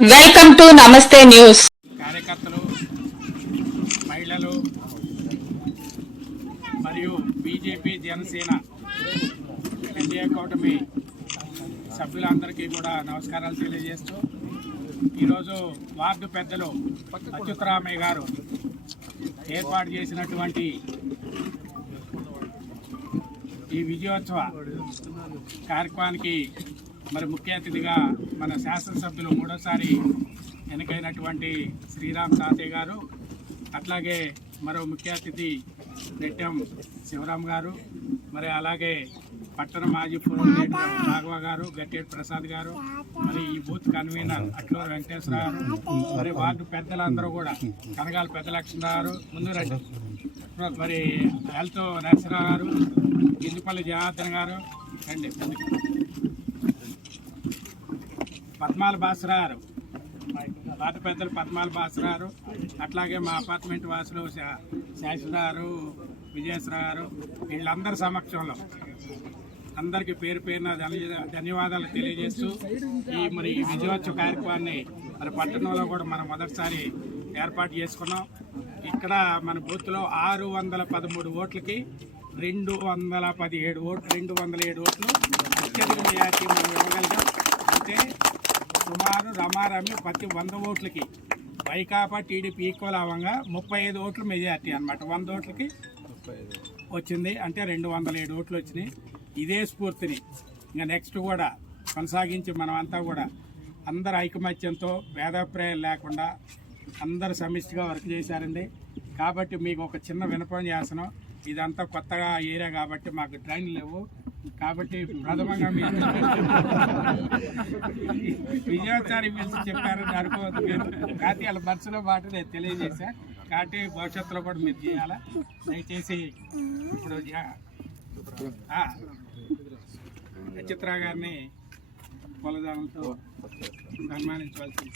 Welcome to నమస్తే news. కార్యకర్తలు, మహిళలు మరియు బీజేపీ, జనసేన ఎన్డీఏ కూటమి సభ్యులందరికీ కూడా నమస్కారాలు తెలియజేస్తూ ఈరోజు వార్డు పెద్దలు అచ్యుతరామయ్య గారు ఏర్పాటు చేసినటువంటి ఈ విజయోత్సవ కార్యక్రమానికి మరి ముఖ్య అతిథిగా మన శాసనసభ్యులు మూడోసారి ఎన్నికైనటువంటి శ్రీరామ్ తాతయ్య గారు, అట్లాగే మరో ముఖ్య అతిథి నెట్టెం శివరాం గారు, మరి అలాగే పట్టణ మాజీ లీడర్ రాఘవ గారు, గట్టేటి ప్రసాద్ గారు, మరి ఈ బూత్ కన్వీనర్ అట్లూరు వెంకటేశ్వర గారు, మరి వార్డు పెద్దలందరూ కూడా కనగాల పెద్ద లక్ష్మణ గారు, ముందు రండి, మరి హెల్త్ నరసరావు గారు, గిల్లిపల్లి జనార్దన్ గారు, రండి, పద్మాల బాసరారు, వార్డు పెద్దలు పద్మాల బాసరారు, అట్లాగే మా అపార్ట్మెంట్ వాసులు శాశ్వరారు, విజయేశ్వర గారు, వీళ్ళందరి సమక్షంలో అందరికీ పేరు పేరున ధన్యవాదాలు తెలియజేస్తూ మరి ఈ విజయోత్సవ కార్యక్రమాన్ని మరి పట్టణంలో కూడా మనం మొదటిసారి ఏర్పాటు చేసుకున్నాం. ఇక్కడ మన బూత్లో 613 ఓట్లకి 217 ఓట్లు అత్యధిక మెజార్టీ మనం ఇవ్వగలిగాం. అంటే సుమారు రమారమి ప్రతి 100 ఓట్లకి వైకాపా టీడీపీ ఈక్వల్ అవ్వగా 35 ఓట్లు మెజార్టీ అనమాట. 100 ఓట్లకి వచ్చింది, అంటే 207 ఓట్లు వచ్చినాయి. ఇదే స్ఫూర్తిని ఇంకా నెక్స్ట్ కూడా కొనసాగించి మనమంతా కూడా అందరు ఐకమత్యంతో భేదాభిప్రాయాలు లేకుండా అందరు సమిష్టిగా వర్క్ చేశారండి. కాబట్టి మీకు ఒక చిన్న విన్నపం చేస్తున్నాం. ఇదంతా కొత్తగా ఏరియా కాబట్టి మాకు డ్రైన్లు లేవు, కాబట్టి ప్రథమంగా మీరు విజయోత్సవాన్ని పిలిచి చెప్పారని అనుకోవద్దు. మీరు కాబట్టి వాళ్ళ మనసులో మాట నేను తెలియజేశా. కాబట్టి భవిష్యత్తులో కూడా మీరు చేయాలా. దయచేసి ఇప్పుడు చిత్ర గారిని పొలదానంతో సన్మానించవలసింది.